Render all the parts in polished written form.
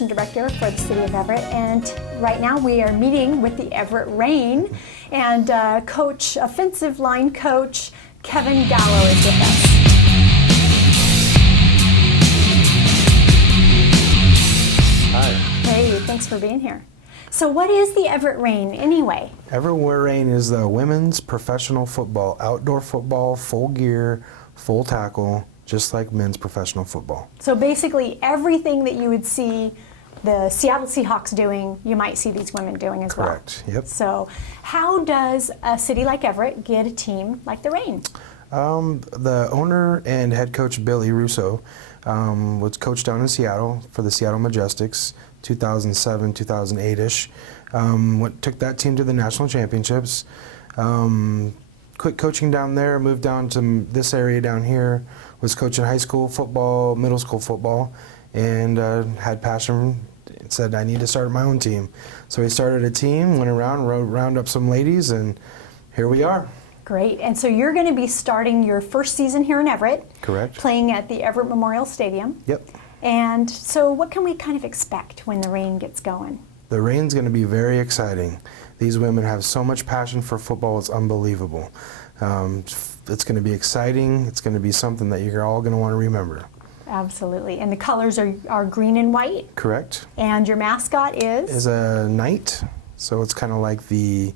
Information Director for the City of Everett, and right now we are meeting with the Everett Reign, and offensive line coach Kevin Gallo is with us. Hi. Hey, thanks for being here. So what is the Everett Reign anyway? Everett Reign is the women's professional football, outdoor football, full gear, full tackle, just like men's professional football. So basically everything that you would see the Seattle Seahawks doing, you might see these women doing as well. Correct, yep. So how does a city like Everett get a team like the Reign? The owner and head coach Billy Russo was coached down in Seattle for the Seattle Majestics, 2007, 2008-ish. Took that team to the national championships. Quit coaching down there, moved down to this area down here, was coaching high school football, middle school football, and had passion, said I need to start my own team. So he started a team, went around, round up some ladies, and here we are. Great. And so you're going to be starting your first season here in Everett. Correct. Playing at the Everett Memorial Stadium. Yep. And so what can we kind of expect when the Reign gets going? The Reign's going to be very exciting. These women have so much passion for football, it's unbelievable. It's going to be exciting. It's going to be something that you're all going to want to remember. Absolutely. And the colors are green and white? Correct. And your mascot is? Is a knight, so it's kind of like the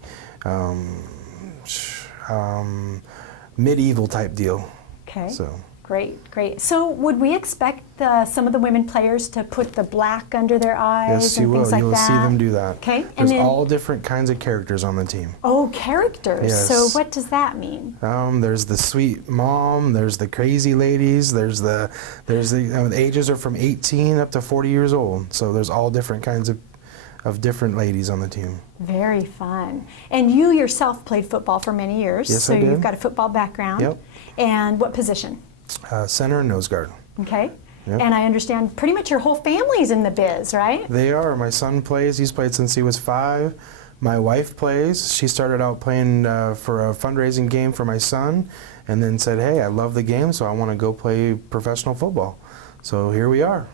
medieval type deal. Okay. So. Great, great. So would we expect some of the women players to put the black under their eyes Yes, you and will. things like You will that? see them do that. Okay. There's all different kinds of characters on the team. Oh, characters. Yes. So what does that mean? There's the sweet mom. There's the crazy ladies. There's the the ages are from 18 up to 40 years old. So there's all different kinds of different ladies on the team. Very fun. And you yourself played football for many years. Yes, so I did. You've got a football background. Yep. And what position? Center and nose guard. Okay. Yep. And I understand pretty much your whole family's in the biz, right? They are. My son plays. He's played since he was 5. My wife plays. She started out playing for a fundraising game for my son, and then said, hey, I love the game, so I want to go play professional football. So here we are.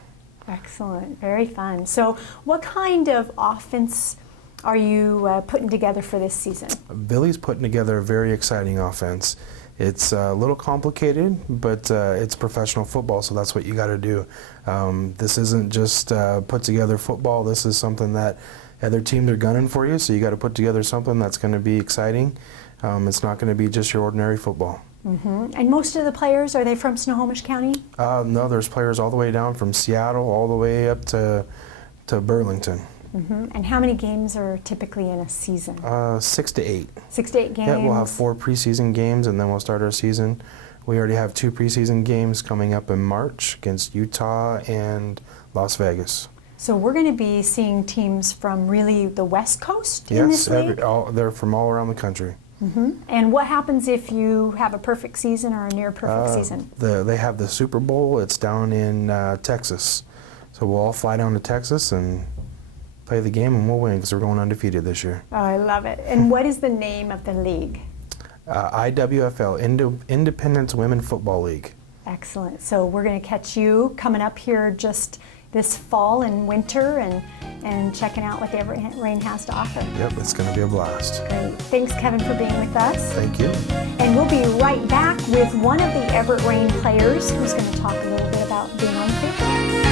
Excellent. Very fun. So what kind of offense are you putting together for this season? Billy's putting together a very exciting offense. It's a little complicated, but it's professional football, so that's what you got to do. This isn't just put together football. This is something that other teams are gunning for you, so you got to put together something that's going to be exciting. It's not going to be just your ordinary football. Mm-hmm. And most of the players, are they from Snohomish County? No, there's players all the way down from Seattle all the way up to Burlington. Mm-hmm. And how many games are typically in a season? 6 to 8. 6 to 8 games? Yeah, we'll have 4 preseason games, and then we'll start our season. We already have 2 preseason games coming up in March against Utah and Las Vegas. So we're going to be seeing teams from really the West Coast in this league? Yes, they're from all around the country. Mm-hmm. And what happens if you have a perfect season or a near perfect season? They have the Super Bowl. It's down in Texas. So we'll all fly down to Texas and play the game, and we'll win because we're going undefeated this year. Oh, I love it. And what is the name of the league? IWFL, Independence Women Football League. Excellent. So we're going to catch you coming up here just this fall and winter and checking out what the Everett Reign has to offer. Yep, it's going to be a blast. Great. Thanks, Kevin, for being with us. Thank you. And we'll be right back with one of the Everett Reign players who's going to talk a little bit about being on the field.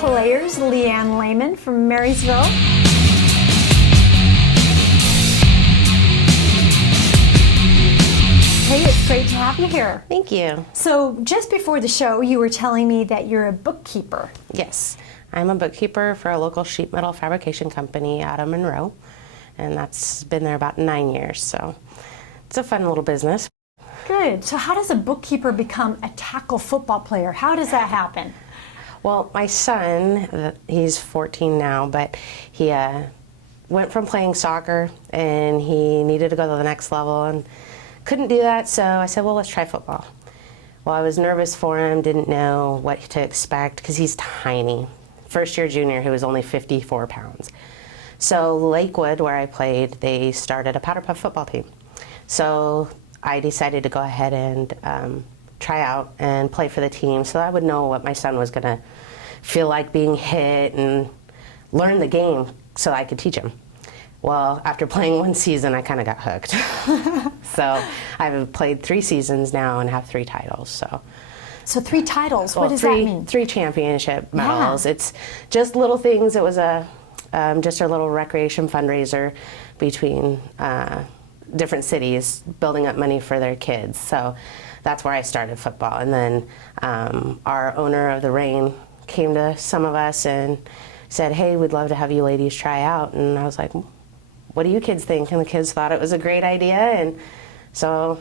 Players, LeAnn Layman from Marysville. Hey, it's great to have you here. Thank you. So just before the show, you were telling me that you're a bookkeeper. Yes, I'm a bookkeeper for a local sheet metal fabrication company out of Monroe, and that's been there about 9 years, so it's a fun little business. Good. So how does a bookkeeper become a tackle football player? How does that happen? Well, my son, he's 14 now, but he went from playing soccer and he needed to go to the next level and couldn't do that, so I said, well, let's try football. Well, I was nervous for him, didn't know what to expect because he's tiny. First year junior, he was only 54 pounds. So Lakewood, where I played, they started a powder puff football team. So I decided to go ahead and try out and play for the team so I would know what my son was going to feel like being hit and learn the game so I could teach him. Well, after playing one season, I kind of got hooked. So I've played 3 seasons now and have 3 titles. So 3 titles, well, what does that mean? 3 championship medals. Yeah. It's just little things. It was just a little recreation fundraiser between different cities, building up money for their kids. So that's where I started football. And then our owner of the Reign came to some of us and said, hey, we'd love to have you ladies try out. And I was like, what do you kids think? And the kids thought it was a great idea. And so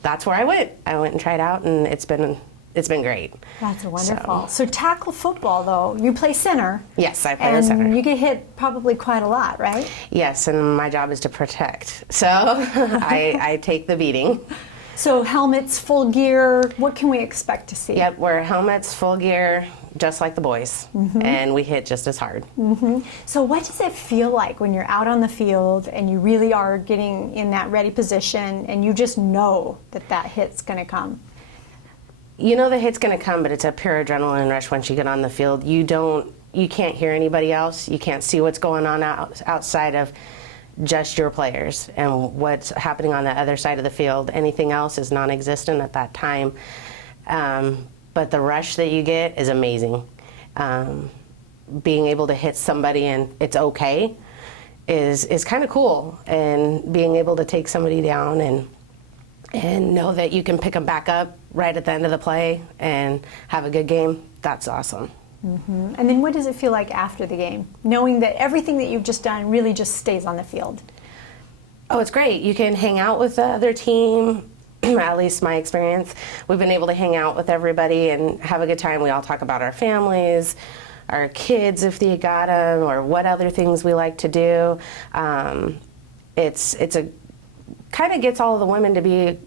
that's where I went. I went and tried out, and it's been great. That's wonderful. So tackle football, though, you play center. Yes, I play the center. And you get hit probably quite a lot, right? Yes, and my job is to protect. So I take the beating. So helmets, full gear, what can we expect to see? Yep, we're helmets, full gear, just like the boys, and we hit just as hard. So what does it feel like when you're out on the field and you really are getting in that ready position and you just know that that hit's going to come? You know the hit's going to come, but it's a pure adrenaline rush once you get on the field. You can't hear anybody else. You can't see what's going on outside of just your players and what's happening on the other side of the field. Anything else is non-existent at that time. But the rush that you get is amazing. Being able to hit somebody and it's okay is kind of cool. And being able to take somebody down and know that you can pick them back up right at the end of the play and have a good game, that's awesome. And then what does it feel like after the game, knowing that everything that you've just done really just stays on the field? Oh, it's great. You can hang out with the other team. At least my experience, we've been able to hang out with everybody and have a good time. We all talk about our families, our kids if they got them, or what other things we like to do. It's a kind of gets all of the women to be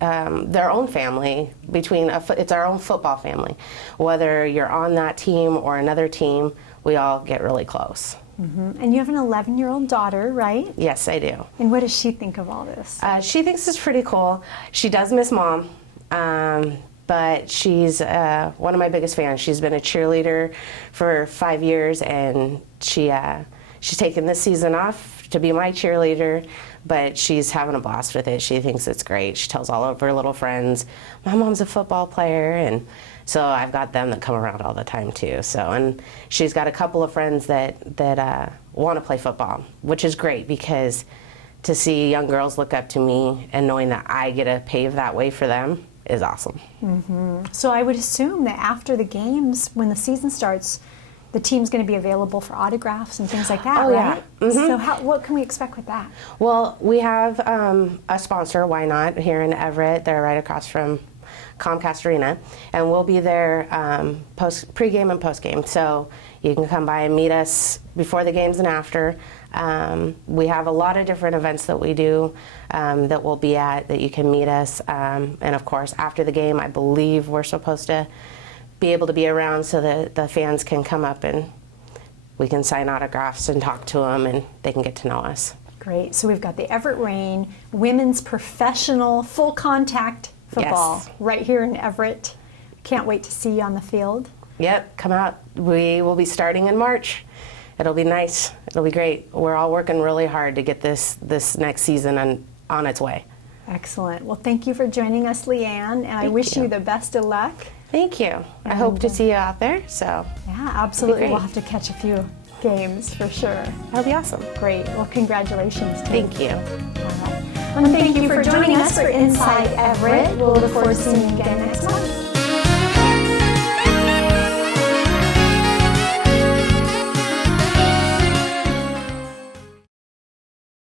their own family. It's our own football family. Whether you're on that team or another team, we all get really close. And you have an 11-year-old daughter, right? Yes, I do. And what does she think of all this? She thinks it's pretty cool. She does miss Mom, but she's one of my biggest fans. She's been a cheerleader for 5 years, and she's taken this season off to be my cheerleader, but she's having a blast with it. She thinks it's great. She tells all of her little friends, my mom's a football player, and so I've got them that come around all the time too. So, and she's got a couple of friends that want to play football, which is great because to see young girls look up to me and knowing that I get to pave that way for them is awesome. So I would assume that after the games, when the season starts, the team's going to be available for autographs and things like that, right? Yeah. So what can we expect with that? Well, we have a sponsor, Why Not, here in Everett. They're right across from Comcast Arena, and we'll be there pre-game and post-game. So you can come by and meet us before the games and after. We have a lot of different events that we do that we'll be at that you can meet us. And of course, after the game, I believe we're supposed to be able to be around so that the fans can come up and we can sign autographs and talk to them and they can get to know us. Great. So we've got the Everett Reign women's professional full contact football right here in Everett. Can't wait to see you on the field. Yep, come out. We will be starting in March. It'll be nice. It'll be great. We're all working really hard to get this next season on its way. Excellent. Well, thank you for joining us, LeAnn, and I wish you the best of luck. Thank you. I hope to see you out there. So yeah, absolutely. We'll have to catch a few games for sure. That'll be awesome. Great. Well, congratulations. Thank you. All right. And thank you for joining us for Inside Everett. We'll look forward to seeing you again next month.